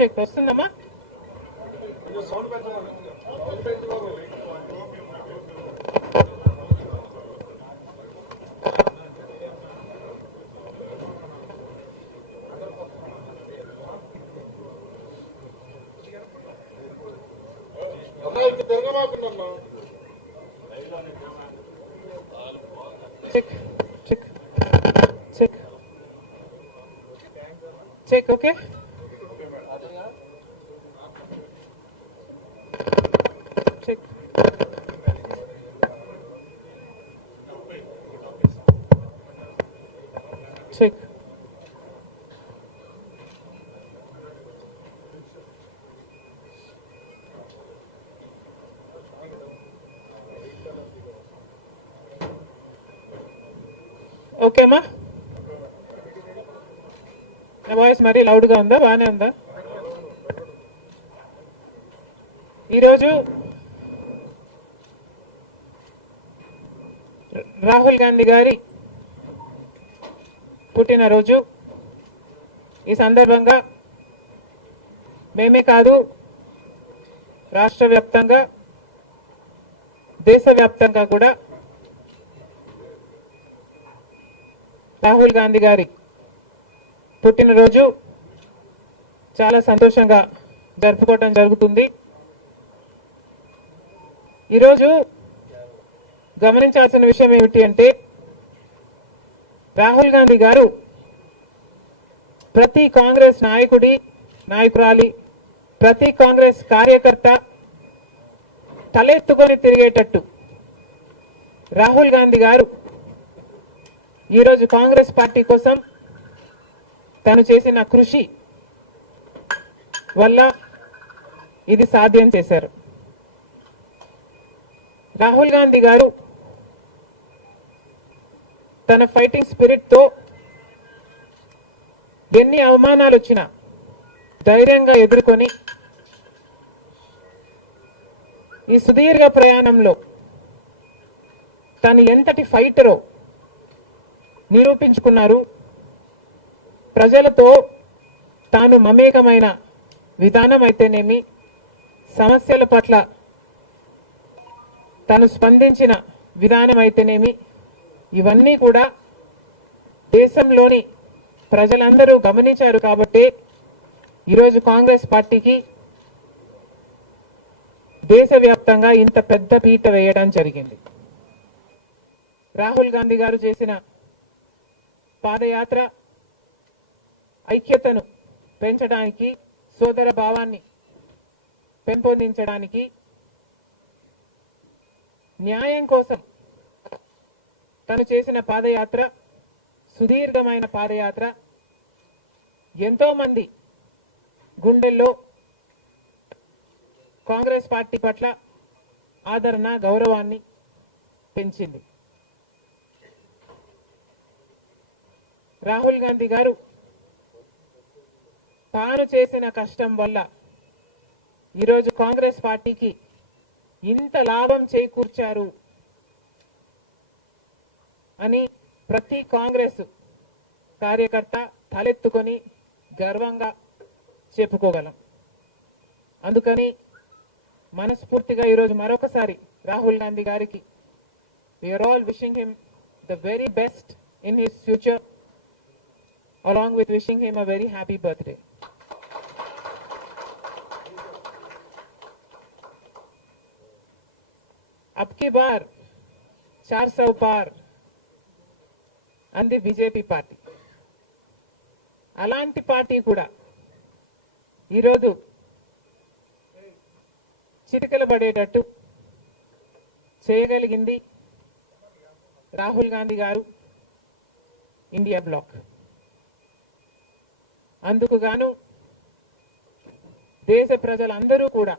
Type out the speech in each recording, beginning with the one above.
Check వస్తుందమ్మా. Check check check check okay. Check check ఓకేమ్మా. నా వాయిస్ మరీ లౌడ్గా ఉందా, బాగానే ఉందా? ఈరోజు రాహుల్ గాంధీ గారి పుట్టినరోజు. ఈ సందర్భంగా మేమే కాదు, రాష్ట్ర వ్యాప్తంగా దేశవ్యాప్తంగా కూడా రాహుల్ గాంధీ గారి పుట్టినరోజు చాలా సంతోషంగా జరుపుకోవటం జరుగుతుంది. ఈరోజు గమనించాల్సిన విషయం ఏమిటి అంటే, రాహుల్ గాంధీ గారు ప్రతి కాంగ్రెస్ నాయకురాలి, ప్రతి కాంగ్రెస్ కార్యకర్త తలెత్తుకొని తిరిగేటట్టు రాహుల్ గాంధీ గారు ఈరోజు కాంగ్రెస్ పార్టీ కోసం తను చేసిన కృషి వల్ల ఇది సాధ్యం చేశారు. రాహుల్ గాంధీ గారు తన ఫైటింగ్ స్పిరిట్ తో ఎన్ని అవమానాలు వచ్చినా ధైర్యంగా ఎదుర్కొని ఈ సుదీర్ఘ ప్రయాణంలో తను ఎంతటి ఫైటరో నిరూపించుకున్నారు. ప్రజలతో తాను మమేకమైన విధానం అయితేనేమి, సమస్యల పట్ల తాను స్పందించిన విధానం అయితేనేమి, ఇవన్నీ కూడా దేశంలోని ప్రజలందరూ గమనించారు. కాబట్టి ఈరోజు కాంగ్రెస్ పార్టీకి దేశవ్యాప్తంగా ఇంత పెద్ద పీట వేయడం జరిగింది. రాహుల్ గాంధీ గారు చేసిన పాదయాత్ర ఐక్యతను పెంచడానికి, సోదర భావాన్ని పెంపొందించడానికి, న్యాయం కోసం తను చేసిన పాదయాత్ర, సుదీర్ఘమైన పాదయాత్ర ఎంతో మంది గుండెల్లో కాంగ్రెస్ పార్టీ పట్ల ఆదరణ, గౌరవాన్ని పెంచింది. రాహుల్ గాంధీ గారు తాను చేసిన కష్టం వల్ల ఈరోజు కాంగ్రెస్ పార్టీకి ఇంత లాభం చేకూర్చారు అని ప్రతి కాంగ్రెస్ కార్యకర్త తలెత్తుకొని గర్వంగా చెప్పుకోగలం. అందుకని మనస్ఫూర్తిగా ఈరోజు మరొకసారి రాహుల్ గాంధీ గారికి we are all wishing him the very best in his future, along with wishing him a very happy birthday. अब की बार 400 पार అంది బీజేపీ పార్టీ. అలాంటి పార్టీ కూడా ఈరోజు చిటికలు పడేటట్టు చేయగలిగింది రాహుల్ గాంధీ గారు, ఇండియా బ్లాక్. అందుకు గాను దేశ ప్రజలందరూ కూడా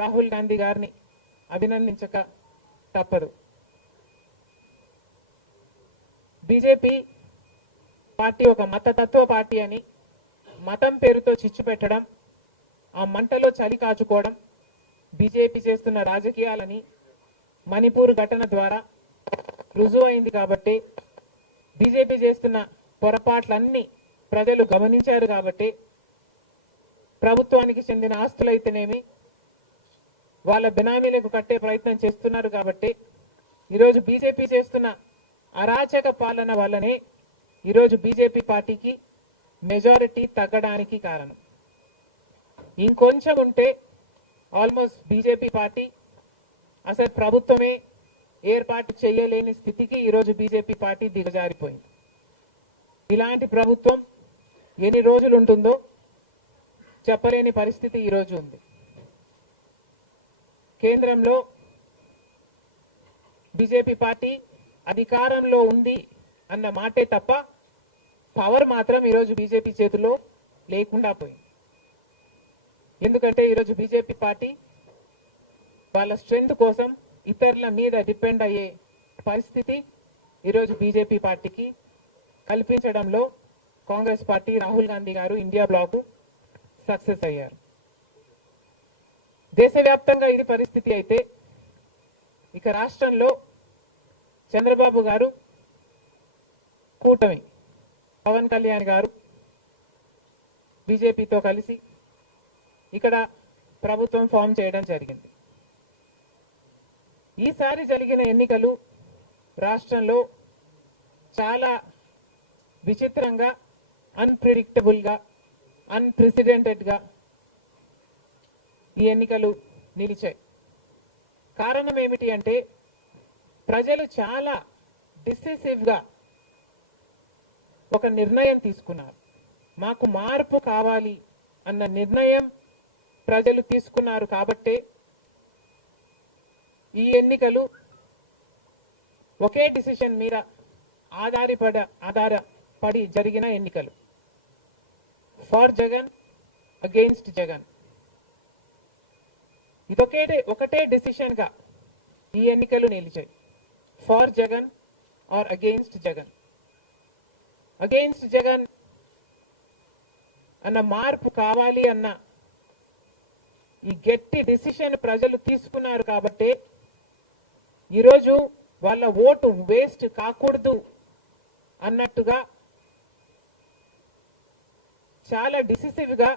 రాహుల్ గాంధీ గారిని అభినందించక తప్పదు. బీజేపీ పార్టీ ఒక మతతత్వ పార్టీ అని మతం పేరుతో చిచ్చు పెట్టడం, ఆ మంటలో చలి కాచుకోవడం బీజేపీ చేస్తున్న రాజకీయాలని మణిపూర్ ఘటన ద్వారా రుజువు అయింది. కాబట్టి బీజేపీ చేస్తున్న పొరపాట్లన్నీ ప్రజలు గమనించారు. కాబట్టి ప్రభుత్వానికి చెందిన ఆస్తులైతేనేమి వాళ్ళ బినామీలకు కట్టే ప్రయత్నం చేస్తున్నారు. కాబట్టి ఈరోజు బీజేపీ చేస్తున్న అరాచక పాలన వల్లనే ఈరోజు బీజేపీ పార్టీకి మెజారిటీ తగ్గడానికి కారణం. ఇంకొంచెం ఉంటే ఆల్మోస్ట్ బీజేపీ పార్టీ అసలు ప్రభుత్వమే ఏర్పాటు చేయలేని స్థితికి ఈరోజు బీజేపీ పార్టీ దిగజారిపోయింది. ఇలాంటి ప్రభుత్వం ఎన్ని రోజులు ఉంటుందో చెప్పలేని పరిస్థితి ఈరోజు ఉంది. కేంద్రంలో బీజేపీ పార్టీ అధికారంలో ఉంది అన్న మాటే తప్ప పవర్ మాత్రం ఈరోజు బీజేపీ చేతిలో లేకుండా పోయింది. ఎందుకంటే ఈరోజు బీజేపీ పార్టీ వాళ్ళ స్ట్రెంగ్త్ కోసం ఇతరుల మీద డిపెండ్ అయ్యే పరిస్థితి ఈరోజు బీజేపీ పార్టీకి కల్పించడంలో కాంగ్రెస్ పార్టీ రాహుల్ గాంధీ గారు ఇండియా బ్లాక్ సక్సెస్ అయ్యారు. దేశవ్యాప్తంగా ఇది పరిస్థితి అయితే ఇక రాష్ట్రంలో చంద్రబాబు గారు కూటమి పవన్ కళ్యాణ్ గారు బీజేపీతో కలిసి ఇక్కడ ప్రభుత్వం ఫామ్ చేయడం జరిగింది. ఈసారి జరిగిన ఎన్నికలు రాష్ట్రంలో చాలా విచిత్రంగా, అన్ప్రిడిక్టబుల్ గా, అన్ప్రెసిడెంటెడ్ గా ఈ ఎన్నికలు నిలిచాయి. కారణం ఏమిటి అంటే ప్రజలు చాలా డిసిసివ్ గా ఒక నిర్ణయం తీసుకున్నారు. మాకు మార్పు కావాలి అన్న నిర్ణయం ప్రజలు తీసుకున్నారు. కాబట్టే ఈ ఎన్నికలు ఒకే డిసిషన్ మీద ఆధారపడి జరిగిన ఎన్నికలు. For Jagan, against Jagan. ఇది ఒకటే డిసిషన్ గా ఈ ఎన్నికలు నిలిచాయి. For Jagan or against Jagan. Against Jagan అన్న మార్పు కావాలి అన్న ఈ గట్టి డిసిషన్ ప్రజలు తీసుకున్నారు. కాబట్టి ఈరోజు వాళ్ళ ఓటు వేస్ట్ కాకూడదు అన్నట్టుగా చాలా డిసిసివ్ గా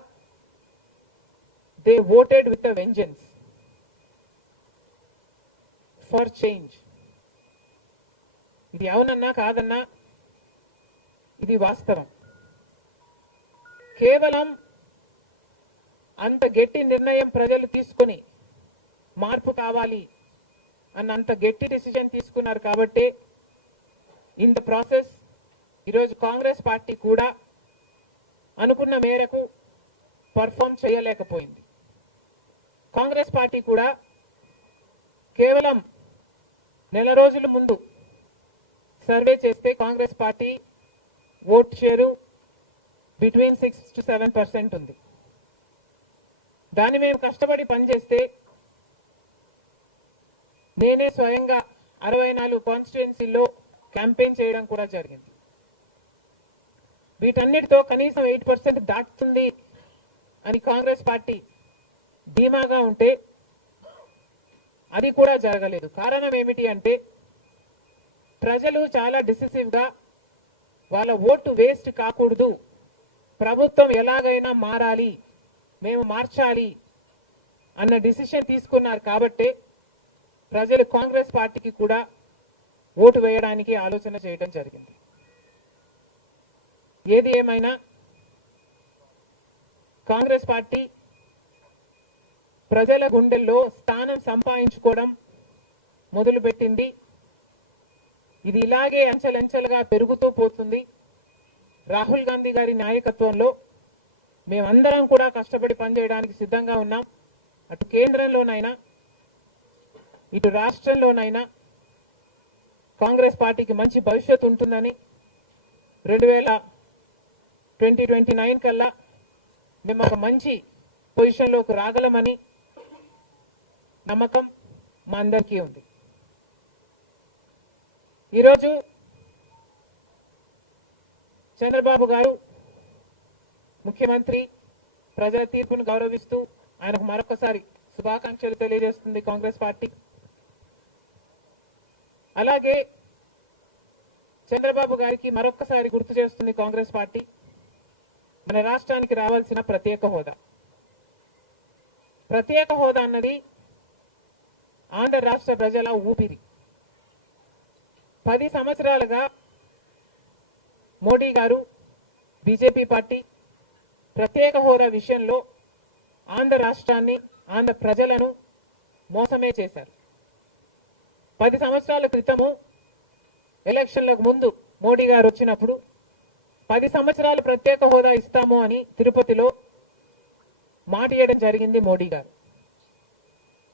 they voted with a vengeance for change. ఇది అవునన్నా కాదన్నా ఇది వాస్తవం. కేవలం అంత గట్టి నిర్ణయం ప్రజలు తీసుకొని మార్పు కావాలి అన్న అంత గట్టి డిసిజన్ తీసుకున్నారు. కాబట్టి ఇన్ ద ప్రాసెస్ ఈరోజు కాంగ్రెస్ పార్టీ కూడా అనుకున్న మేరకు పర్ఫామ్ చేయలేకపోయింది. కాంగ్రెస్ పార్టీ కూడా కేవలం నెల రోజుల ముందు సర్వే చేస్తే Congress party vote share between 6 to 7% ఉంది. దాన్ని మేము కష్టపడి పనిచేస్తే నేనే స్వయంగా 64 కాన్స్టిట్యుయెన్సీల్లో క్యాంపెయిన్ చేయడం కూడా జరిగింది. వీటన్నిటితో కనీసం 8% దాటుతుంది అని కాంగ్రెస్ పార్టీ ధీమాగా ఉంటే అది కూడా జరగలేదు. కారణం ఏమిటి అంటే ప్రజలు చాలా డిసిసివ్ గా వాళ్ళ ఓటు వేస్ట్ కాకూడదు, ప్రభుత్వం ఎలాగైనా మారాలి, మేము మార్చాలి అన్న డిసిషన్ తీసుకున్నారు. కాబట్టి ప్రజలు కాంగ్రెస్ పార్టీకి కూడా ఓటు వేయడానికి ఆలోచన చేయడం జరిగింది. ఏది ఏమైనా కాంగ్రెస్ పార్టీ ప్రజల గుండెల్లో స్థానం సంపాదించుకోవడం మొదలుపెట్టింది. ఇది ఇలాగే అంచెలంచెలుగా పెరుగుతూ పోతుంది. రాహుల్ గాంధీ గారి నాయకత్వంలో మేమందరం కూడా కష్టపడి పనిచేయడానికి సిద్ధంగా ఉన్నాం. అటు కేంద్రంలోనైనా ఇటు రాష్ట్రంలోనైనా కాంగ్రెస్ పార్టీకి మంచి భవిష్యత్తు ఉంటుందని 2029 కల్లా మేము ఒక మంచి పొజిషన్లోకి రాగలమని నమ్మకం మా అందరికీ ఉంది. ఈరోజు చంద్రబాబు గారు ముఖ్యమంత్రి ప్రజల తీర్పును గౌరవిస్తూ ఆయనకు మరొకసారి శుభాకాంక్షలు తెలియజేస్తుంది కాంగ్రెస్ పార్టీ. అలాగే చంద్రబాబు గారికి మరొకసారి గుర్తు చేస్తుంది కాంగ్రెస్ పార్టీ మన రాష్ట్రానికి రావాల్సిన ప్రత్యేక హోదా. ప్రత్యేక హోదా అన్నది ఆంధ్ర రాష్ట్ర ప్రజల ఊపిరి. 10 సంవత్సరాలుగా మోడీ గారు, బీజేపీ పార్టీ ప్రత్యేక హోదా విషయంలో ఆంధ్ర రాష్ట్రాన్ని, ఆంధ్ర ప్రజలను మోసమే చేశారు. 10 సంవత్సరాల క్రితము ఎలక్షన్లకు ముందు మోడీ గారు వచ్చినప్పుడు 10 సంవత్సరాలు ప్రత్యేక హోదా ఇస్తాము అని తిరుపతిలో మాట ఇవ్వడం జరిగింది మోడీ గారు.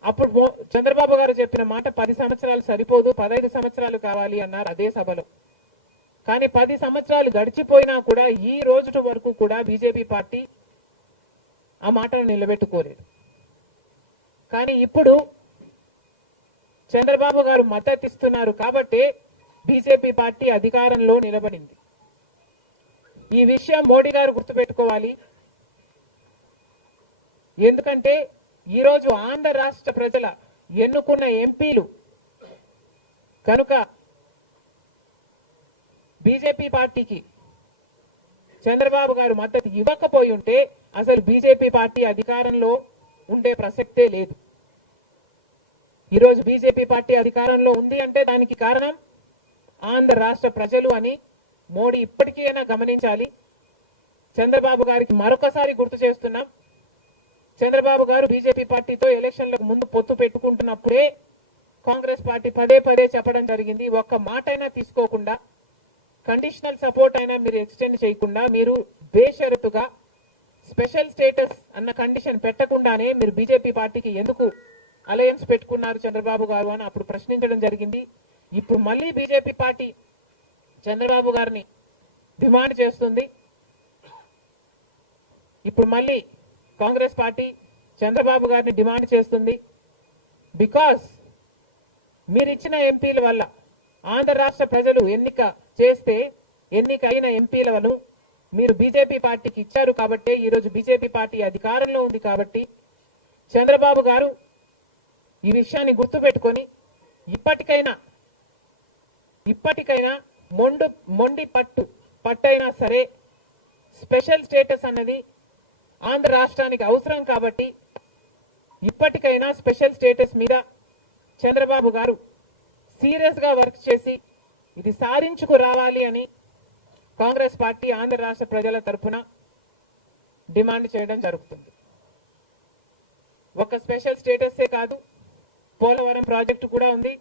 అప్పుడు చంద్రబాబు గారు చెప్పిన మాట 10 సంవత్సరాలు సరిపోదు, 15 సంవత్సరాలు కావాలి అన్నారు అదే సభలో. కానీ 10 సంవత్సరాలు గడిచిపోయినా కూడా ఈ రోజు వరకు కూడా బీజేపీ పార్టీ ఆ మాటను నిలబెట్టుకోలేదు. కానీ ఇప్పుడు చంద్రబాబు గారు మద్దతు ఇస్తున్నారు కాబట్టి బీజేపీ పార్టీ అధికారంలో నిలబడింది. ఈ విషయం మోడీ గారు గుర్తుపెట్టుకోవాలి. ఎందుకంటే ఈరోజు ఆంధ్ర రాష్ట్ర ప్రజల ఎన్నుకున్న ఎంపీలు కనుక బీజేపీ పార్టీకి చంద్రబాబు గారు మద్దతు ఇవ్వకపోయి ఉంటే అసలు బీజేపీ పార్టీ అధికారంలో ఉండే ప్రసక్తే లేదు. ఈరోజు బీజేపీ పార్టీ అధికారంలో ఉంది అంటే దానికి కారణం ఆంధ్ర రాష్ట్ర ప్రజలు అని మోడీ ఇప్పటికైనా గమనించాలి. చంద్రబాబు గారికి మరొకసారి గుర్తు చేస్తున్నాం, చంద్రబాబు గారు బీజేపీ పార్టీతో ఎలక్షన్లకు ముందు పొత్తు పెట్టుకుంటున్నప్పుడే కాంగ్రెస్ పార్టీ పదే పదే చెప్పడం జరిగింది, ఒక్క మాట అయినా తీసుకోకుండా, కండిషనల్ సపోర్ట్ అయినా మీరు ఎక్స్టెండ్ చేయకుండా, మీరు బేషరతుగా స్పెషల్ స్టేటస్ అన్న కండిషన్ పెట్టకుండానే మీరు బీజేపీ పార్టీకి ఎందుకు అలయన్స్ పెట్టుకున్నారు చంద్రబాబు గారు అని అప్పుడు ప్రశ్నించడం జరిగింది. ఇప్పుడు మళ్ళీ బీజేపీ పార్టీ చంద్రబాబు గారిని డిమాండ్ చేస్తుంది. ఇప్పుడు మళ్ళీ కాంగ్రెస్ పార్టీ చంద్రబాబు గారిని డిమాండ్ చేస్తుంది. బికాస్ మీరు ఇచ్చిన ఎంపీల వల్ల ఆంధ్ర రాష్ట్ర ప్రజలు ఎన్నికైన ఎంపీలను మీరు బీజేపీ పార్టీకి ఇచ్చారు కాబట్టి ఈరోజు బీజేపీ పార్టీ అధికారంలో ఉంది కాబట్టి చంద్రబాబు గారు ఈ విషయాన్ని గుర్తుపెట్టుకొని ఇప్పటికైనా మొండి పట్టైనా సరే స్పెషల్ స్టేటస్ అన్నది ఆంధ్ర రాష్ట్రానికి అవసరం కాబట్టి ఇప్పటికైనా స్పెషల్ స్టేటస్ మీద చంద్రబాబు గారు సీరియస్ గా వర్క్ చేసి ఇది సాధించుకు రావాలి అని కాంగ్రెస్ పార్టీ ఆంధ్ర రాష్ట్ర ప్రజల తరఫున డిమాండ్ చేయడం జరుగుతుంది. ఒక స్పెషల్ స్టేటసే కాదు, పోలవరం ప్రాజెక్టు కూడా ఉంది.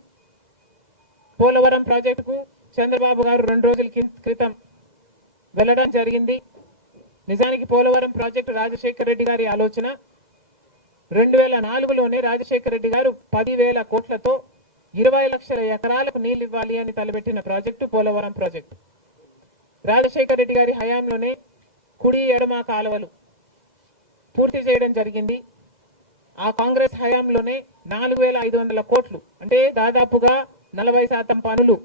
పోలవరం ప్రాజెక్టుకు చంద్రబాబు గారు 2 రోజుల క్రితం వెళ్ళడం జరిగింది. నిజానికి పోలవరం ప్రాజెక్టు రాజశేఖర రెడ్డి గారి ఆలోచన. 2004లోనే రాజశేఖర రెడ్డి గారు 10,000 కోట్లతో 20 లక్షల ఎకరాలకు నీళ్లు ఇవ్వాలి అని తలపెట్టిన ప్రాజెక్టు పోలవరం ప్రాజెక్టు. రాజశేఖర రెడ్డి గారి హయాంలోనే కుడి ఎడమ కాలువలు పూర్తి చేయడం జరిగింది. ఆ కాంగ్రెస్ హయాంలోనే 4,500 కోట్లు అంటే దాదాపుగా 40% పనులు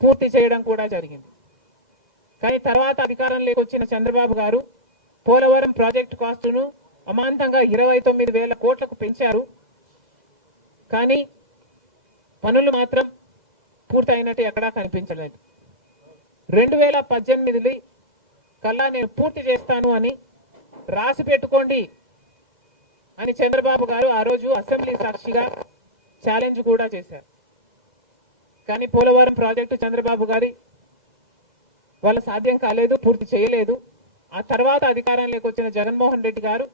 పూర్తి చేయడం కూడా జరిగింది. కానీ తర్వాత అధికారంలోకి వచ్చిన చంద్రబాబు గారు పోలవరం ప్రాజెక్టు కాస్టును అమాంతంగా 29,000 కోట్లకు పెంచారు. కానీ పనులు మాత్రం పూర్తయినట్టు ఎక్కడా కనిపించలేదు. 2018 కల్లా నేను పూర్తి చేస్తాను అని రాసి పెట్టుకోండి అని చంద్రబాబు గారు ఆ రోజు అసెంబ్లీ సాక్షిగా ఛాలెంజ్ కూడా చేశారు. కానీ పోలవరం ప్రాజెక్టు చంద్రబాబు గారి వల్ల సాధ్యం కాలేదు, పూర్తి చేయలేదు. ఆ తర్వాత అధికారంలోకి వచ్చిన జగన్మోహన్ రెడ్డి గారు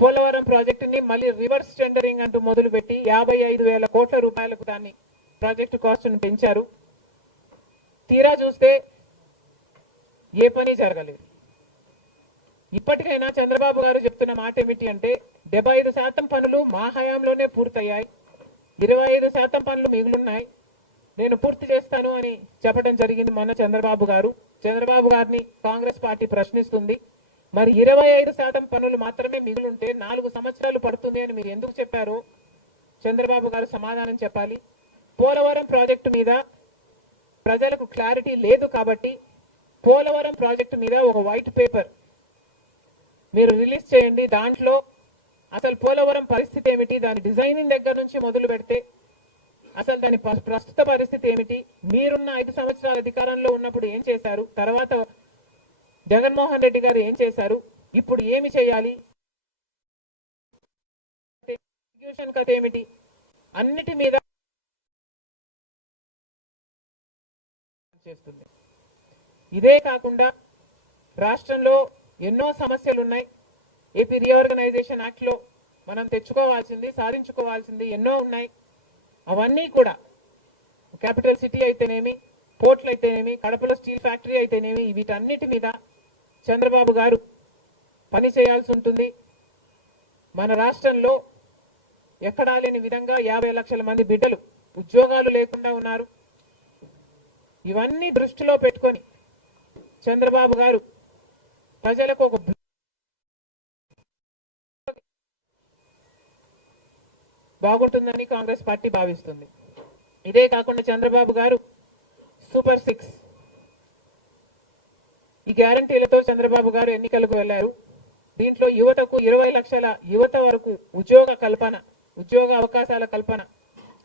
పోలవరం ప్రాజెక్టుని మళ్ళీ రివర్స్ టెండరింగ్ అంటూ మొదలుపెట్టి 55,000 కోట్ల రూపాయలకు దాన్ని ప్రాజెక్టు కాస్ట్ను పెంచారు. తీరా చూస్తే ఏ పని జరగలేదు. ఇప్పటికైనా చంద్రబాబు గారు చెప్తున్న మాట ఏమిటి అంటే 75% పనులు మా హయాంలోనే పూర్తయ్యాయి, 25% పనులు మిగులున్నాయి, నేను పూర్తి చేస్తాను అని చెప్పడం జరిగింది మొన్న చంద్రబాబు గారు. చంద్రబాబు గారిని కాంగ్రెస్ పార్టీ ప్రశ్నిస్తుంది, మరి 25% పనులు మాత్రమే మిగులుంటే 4 సంవత్సరాలు పడుతుంది అని మీరు ఎందుకు చెప్పారో చంద్రబాబు గారు సమాధానం చెప్పాలి. పోలవరం ప్రాజెక్టు మీద ప్రజలకు క్లారిటీ లేదు కాబట్టి పోలవరం ప్రాజెక్టు మీద ఒక వైట్ పేపర్ మీరు రిలీజ్ చేయండి. దాంట్లో అసలు పోలవరం పరిస్థితి ఏమిటి, దాని డిజైనింగ్ దగ్గర నుంచి మొదలు పెడితే అసలు దాని ప్రస్తుత పరిస్థితి ఏమిటి, మీరున్న 5 సంవత్సరాల అధికారంలో ఉన్నప్పుడు ఏం చేశారు, తర్వాత జగన్మోహన్ రెడ్డి గారు ఏం చేశారు, ఇప్పుడు ఏమి చేయాలి, ఎగ్జిక్యూషన్ కథ ఏమిటి, అన్నిటి మీద చేస్తుంది. ఇదే కాకుండా రాష్ట్రంలో ఎన్నో సమస్యలు ఉన్నాయి. ఏపీ రీఆర్గనైజేషన్ యాక్ట్ లో మనం తెచ్చుకోవాల్సింది, సాధించుకోవాల్సింది ఎన్నో ఉన్నాయి. అవన్నీ కూడా క్యాపిటల్ సిటీ అయితేనేమి, పోర్ట్లు అయితేనేమి, కడపలో స్టీల్ ఫ్యాక్టరీ అయితేనేమి, వీటన్నిటి మీద చంద్రబాబు గారు పని చేయాల్సి ఉంటుంది. మన రాష్ట్రంలో ఎక్కడా లేని విధంగా 50 లక్షల మంది బిడ్డలు ఉద్యోగాలు లేకుండా ఉన్నారు. ఇవన్నీ దృష్టిలో పెట్టుకొని చంద్రబాబు గారు ప్రజలకు ఒక బాగుంటుందని కాంగ్రెస్ పార్టీ భావిస్తుంది. ఇదే కాకుండా చంద్రబాబు గారు సూపర్ 6 ఈ గ్యారంటీలతో చంద్రబాబు గారు ఎన్నికలకు వెళ్లారు. దీంట్లో యువతకు 20 లక్షల యువత వరకు ఉద్యోగ అవకాశాల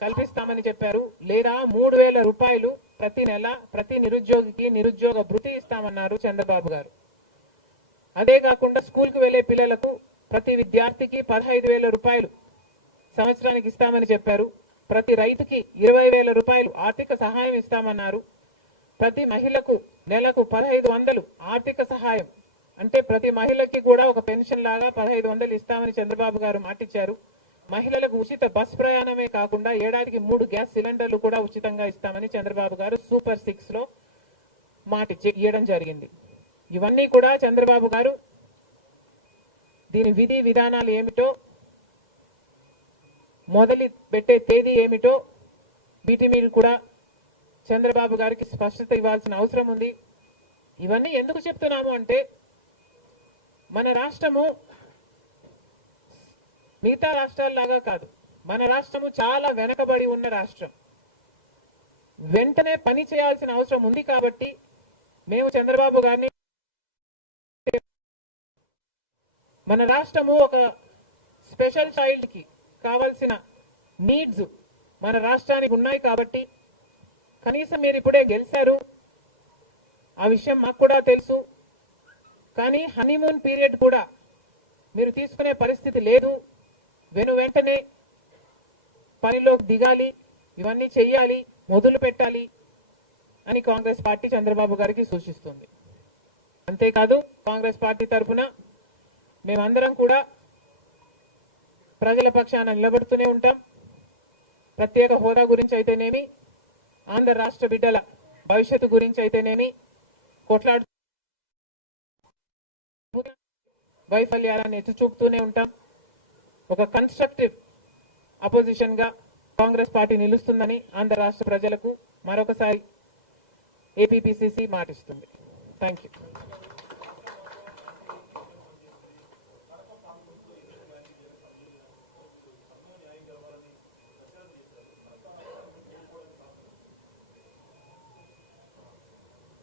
కల్పిస్తామని చెప్పారు. లేదా 3,000 రూపాయలు ప్రతి నెల ప్రతి నిరుద్యోగికి నిరుద్యోగ భృతి ఇస్తామన్నారు చంద్రబాబు గారు. అదే కాకుండా స్కూల్కి వెళ్లే పిల్లలకు ప్రతి విద్యార్థికి 15,000 రూపాయలు సంవత్సరానికి ఇస్తామని చెప్పారు. ప్రతి రైతుకి 20,000 రూపాయలు ఆర్థిక సహాయం ఇస్తామన్నారు. ప్రతి మహిళకు నెలకు 1,500 ఆర్థిక సహాయం, అంటే ప్రతి మహిళకి కూడా ఒక పెన్షన్ లాగా 1,500 ఇస్తామని చంద్రబాబు గారు మాటిచ్చారు. మహిళలకు ఉచిత బస్ ప్రయాణమే కాకుండా ఏడాదికి 3 గ్యాస్ సిలిండర్లు కూడా ఉచితంగా ఇస్తామని చంద్రబాబు గారు సూపర్ 6 లో ఇవ్వడం జరిగింది. ఇవన్నీ కూడా చంద్రబాబు గారు దీని విధి విధానాలు ఏమిటో, మొదలు పెట్టే తేదీ ఏమిటో వీటి మీద కూడా చంద్రబాబు గారికి స్పష్టత ఇవ్వాల్సిన అవసరం ఉంది. ఇవన్నీ ఎందుకు చెప్తున్నాము అంటే, మన రాష్ట్రము మిగతా రాష్ట్రాల్లాగా కాదు. మన రాష్ట్రము చాలా వెనకబడి ఉన్న రాష్ట్రం. వెంటనే పని చేయాల్సిన అవసరం ఉంది కాబట్టి మేము చంద్రబాబు గారిని, మన రాష్ట్రము ఒక స్పెషల్ చైల్డ్ కి కావాల్సిన నీడ్స్ మన రాష్ట్రానికి ఉన్నాయి కాబట్టి, కనీసం మీరు ఇప్పుడే గెలిచారు, ఆ విషయం మాకు కూడా తెలుసు. కానీ హనీమూన్ పీరియడ్ కూడా మీరు తీసుకునే పరిస్థితి లేదు. వెంటనే పనిలోకి దిగాలి, ఇవన్నీ చెయ్యాలి, మొదలు పెట్టాలి అని కాంగ్రెస్ పార్టీ చంద్రబాబు గారికి సూచిస్తుంది. అంతేకాదు కాంగ్రెస్ పార్టీ తరఫున మేమందరం కూడా ప్రజల పక్షాన నిలబడుతూనే ఉంటాం. ప్రత్యేక హోదా గురించి అయితేనేమి, ఆంధ్ర రాష్ట్ర బిడ్డల భవిష్యత్తు గురించి అయితేనేమి కొట్లాడు వైఫల్యాలను ఎత్తి చూపుతూనే ఉంటాం. ఒక కన్స్ట్రక్టివ్ అపోజిషన్ గా కాంగ్రెస్ పార్టీ నిలుస్తుందని ఆంధ్ర రాష్ట్ర ప్రజలకు మరొకసారి ఏపీపీసీసీ మాటిస్తుంది. Thank you.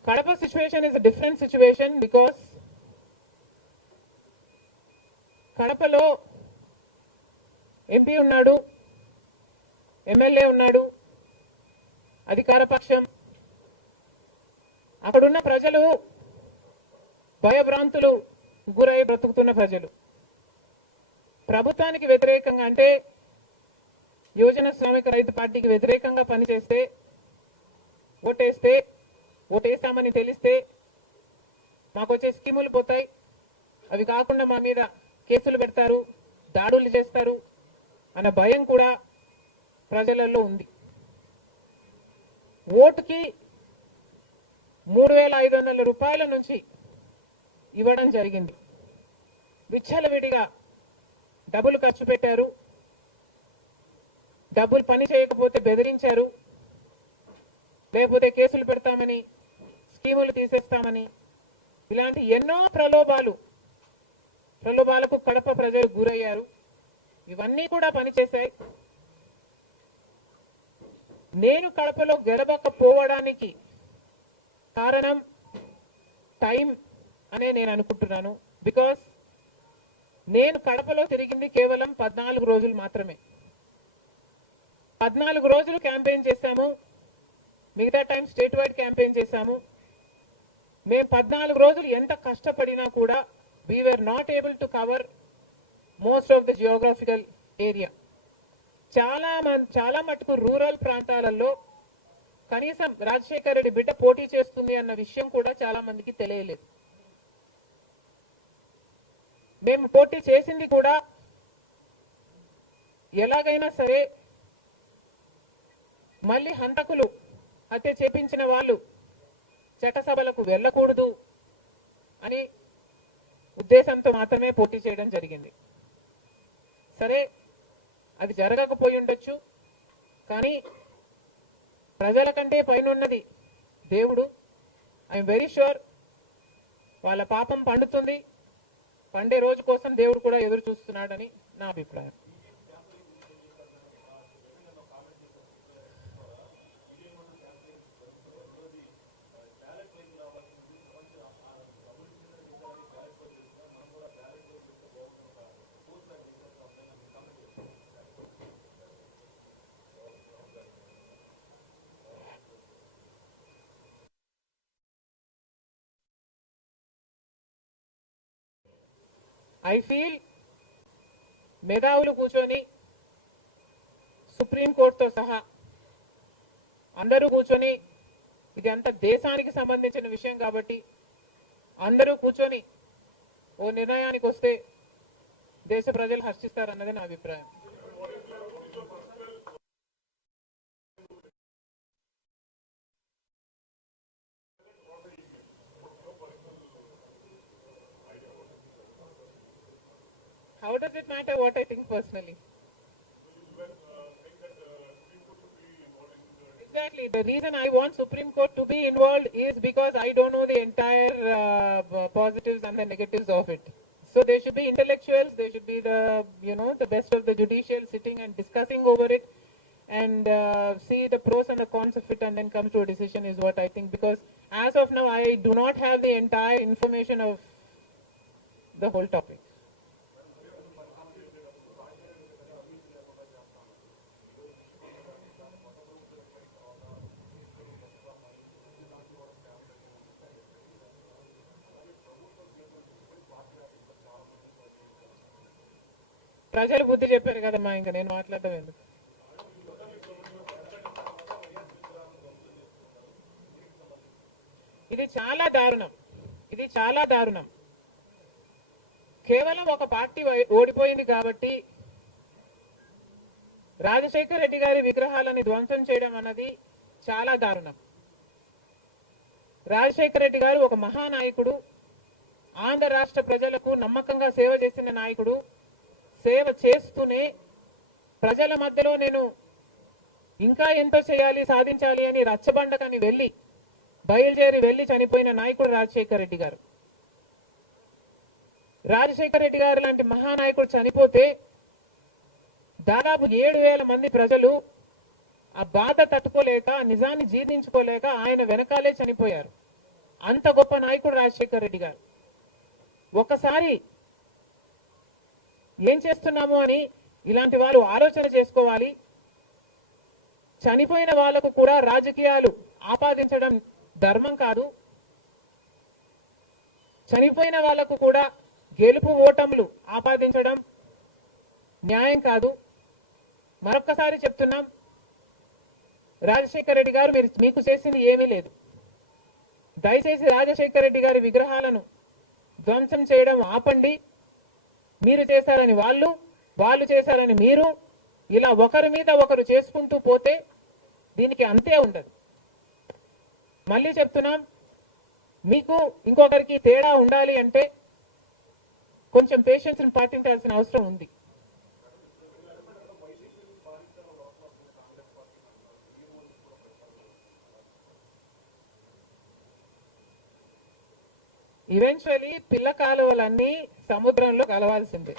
Kadapa situation is a different situation because కడపలో ఎంపీ ఉన్నాడు, ఎమ్మెల్యే ఉన్నాడు, అధికార పక్షం. అక్కడున్న ప్రజలు భయభ్రాంతులు గురై బ్రతుకుతున్న ప్రజలు. ప్రభుత్వానికి వ్యతిరేకంగా, అంటే యువజన శ్రామిక రైతు పార్టీకి వ్యతిరేకంగా పనిచేస్తే, ఓటేస్తామని తెలిస్తే మాకు వచ్చే స్కీములు పోతాయి, అవి కాకుండా మా మీద కేసులు పెడతారు, దాడులు చేస్తారు అన్న భయం కూడా ప్రజలలో ఉంది. ఓటుకి 3,500 రూపాయల నుంచి ఇవ్వడం జరిగింది. విచ్చలవిడిగా డబ్బులు ఖర్చు పెట్టారు, డబ్బులు పని చేయకపోతే బెదిరించారు, లేకపోతే కేసులు పెడతామని, స్కీములు తీసేస్తామని, ఇలాంటి ఎన్నో ప్రలోభాలకు కడప ప్రజలు గురయ్యారు. ఇవన్నీ కూడా పనిచేశాయి. నేను కడపలో గెలవకపోవడానికి కారణం టైం అనే నేను అనుకుంటున్నాను. బికాస్ నేను కడపలో తిరిగింది కేవలం 14 రోజులు మాత్రమే. 14 రోజులు క్యాంపెయిన్ చేశాము, మిగతా టైం స్టేట్ వైడ్ క్యాంపెయిన్ చేశాము. మేము 14 రోజులు ఎంత కష్టపడినా కూడా we were not able to cover most of the geographical area. చాలా మటుకు రూరల్ ప్రాంతాలలో కనీసం రాజశేఖర రెడ్డి బిడ్డ పోటీ చేస్తుంది అన్న విషయం కూడా చాలా మందికి తెలియలేదు. మేము పోటీ చేసింది కూడా ఎలాగైనా సరే మళ్ళీ హంతకులు హత్య చేపించిన వాళ్ళు చట్టసభలకు వెళ్ళకూడదు అని ఉద్దేశంతో మాత్రమే పోటీ చేయడం జరిగింది. సరే, అది జరగకపోయి ఉండొచ్చు, కానీ ప్రజల కంటే పైనున్నది దేవుడు. ఐఎమ్ వెరీ ష్యూర్ వాళ్ళ పాపం పండుతుంది. పండే రోజు కోసం దేవుడు కూడా ఎదురు చూస్తున్నాడని నా అభిప్రాయం. ఐ ఫీల్ మేధావులు కూర్చొని సుప్రీంకోర్టుతో సహా అందరూ కూర్చొని, ఇది అంత దేశానికి సంబంధించిన విషయం కాబట్టి అందరూ కూర్చొని ఓ నిర్ణయానికి వస్తే దేశ ప్రజలు హర్షిస్తారన్నది నా అభిప్రాయం. How does it matter what I think personally? Exactly. The reason I want Supreme Court to be involved is because I don't know the entire positives and the negatives of it. So there should be intellectuals, there should be the best of the judicial sitting and discussing over it and see the pros and the cons of it and then come to a decision is what I think. Because as of now, I do not have the entire information of the whole topic. ప్రజలు బుద్ధి చెప్పారు కదమ్మా, ఇంకా నేను మాట్లాడటం ఎందుకు. ఇది చాలా దారుణం, ఇది చాలా దారుణం. కేవలం ఒక పార్టీ ఓడిపోయింది కాబట్టి రాజశేఖర రెడ్డి గారి విగ్రహాలని ధ్వంసం చేయడం అన్నది చాలా దారుణం. రాజశేఖర రెడ్డి గారు ఒక మహానాయకుడు, ఆంధ్ర రాష్ట్ర ప్రజలకు నమ్మకంగా సేవ చేసిన నాయకుడు. సేవ చేస్తూనే ప్రజల మధ్యలో నేను ఇంకా ఎంతో చేయాలి, సాధించాలి అని రచ్చబండకని బయలుదేరి వెళ్ళి చనిపోయిన నాయకుడు రాజశేఖర రెడ్డి గారు. రాజశేఖర రెడ్డి గారు లాంటి మహానాయకుడు చనిపోతే దాదాపు 7,000 మంది ప్రజలు ఆ బాధ తట్టుకోలేక, నిజాన్ని జీర్ణించుకోలేక ఆయన వెనకాలే చనిపోయారు. అంత గొప్ప నాయకుడు రాజశేఖర రెడ్డి గారు. ఒకసారి ఏం చేస్తున్నాము అని ఇలాంటి వాళ్ళు ఆలోచన చేసుకోవాలి. చనిపోయిన వాళ్లకు కూడా రాజకీయాలు ఆపాదించడం ధర్మం కాదు. చనిపోయిన వాళ్లకు కూడా గెలుపు ఓటములు ఆపాదించడం న్యాయం కాదు. మరొక్కసారి చెప్తున్నాం, రాజశేఖర రెడ్డి గారు మీకు చేసింది ఏమీ లేదు. దయచేసి రాజశేఖర రెడ్డి గారి విగ్రహాలను ధ్వంసం చేయడం ఆపండి. మీరు చేశారని వాళ్ళు చేశారని మీరు, ఇలా ఒకరి మీద ఒకరు చేసుకుంటూ పోతే దీనికి అంతే ఉండదు. మళ్ళీ చెప్తున్నాం, మీకు ఇంకొకరికి తేడా ఉండాలి అంటే కొంచెం పేషెన్స్ పాటించాల్సిన అవసరం ఉంది. ఈవెన్చువలీ పిల్ల కాలువలన్నీ సముద్రంలో కలవాల్సిందే.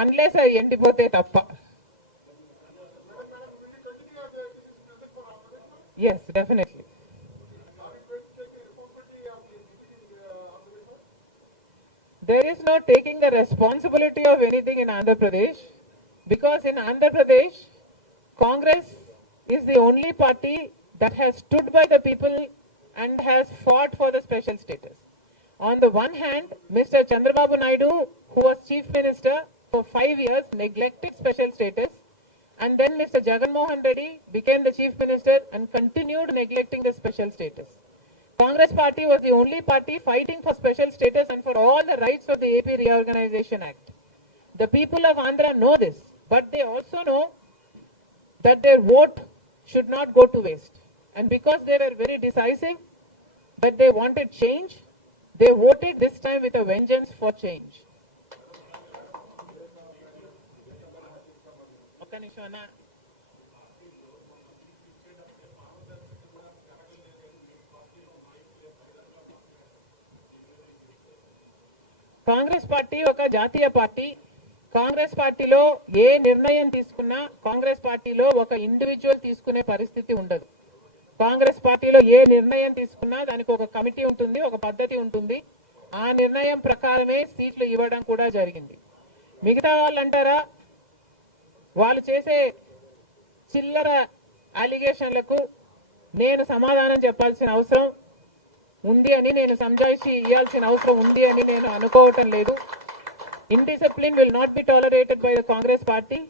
అన్లెస్ అది ఎండిపోతే తప్ప. Yes, definitely. There is no taking the responsibility of anything in Andhra Pradesh, because in Andhra Pradesh, Congress is the only party that has stood by the people and has fought for the special status. On the one hand, Mr. Chandrababu Naidu, who was Chief Minister for 5 years, neglected special status, and then Mr. Jagan Mohan Reddy became the Chief Minister and continued neglecting the special status. Congress party was the only party fighting for special status and for all the rights of the AP Reorganization Act. The people of Andhra know this, but they also know that their vote should not go to waste. And because they were very decisive, that they wanted change, they voted this time with a vengeance for change. ఒక్క నిమిషం అన్న. Congress party ఒక జాతీయ party. Congress పార్టీలో ఏ నిర్ణయం తీసుకున్నా కాంగ్రెస్ పార్టీలో ఒక ఇండివిజువల్ తీసుకునే పరిస్థితి ఉండదు. కాంగ్రెస్ పార్టీలో ఏ నిర్ణయం తీసుకున్నా దానికి ఒక కమిటీ ఉంటుంది, ఒక పద్ధతి ఉంటుంది. ఆ నిర్ణయం ప్రకారమే సీట్లు ఇవ్వడం కూడా జరిగింది. మిగతా వాళ్ళు అంటారా, వాళ్ళు చేసే చిల్లర అలిగేషన్లకు నేను సమాధానం చెప్పాల్సిన అవసరం ఉంది అని, నేను సంజాయిషి ఇవ్వాల్సిన అవసరం ఉంది అని నేను అనుకోవటం లేదు. Indiscipline will not be tolerated by the Congress party,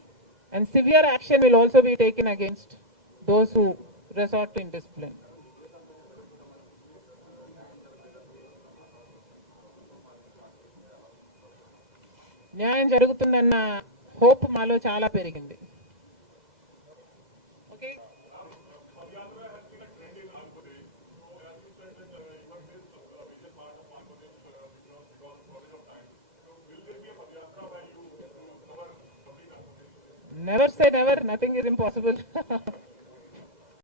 and severe action will also be taken against those who resort to indiscipline. న్యాయం జరుగుతుందన్న హోప్ మాలో చాలా పెరిగింది. Okay, never say never, nothing is impossible.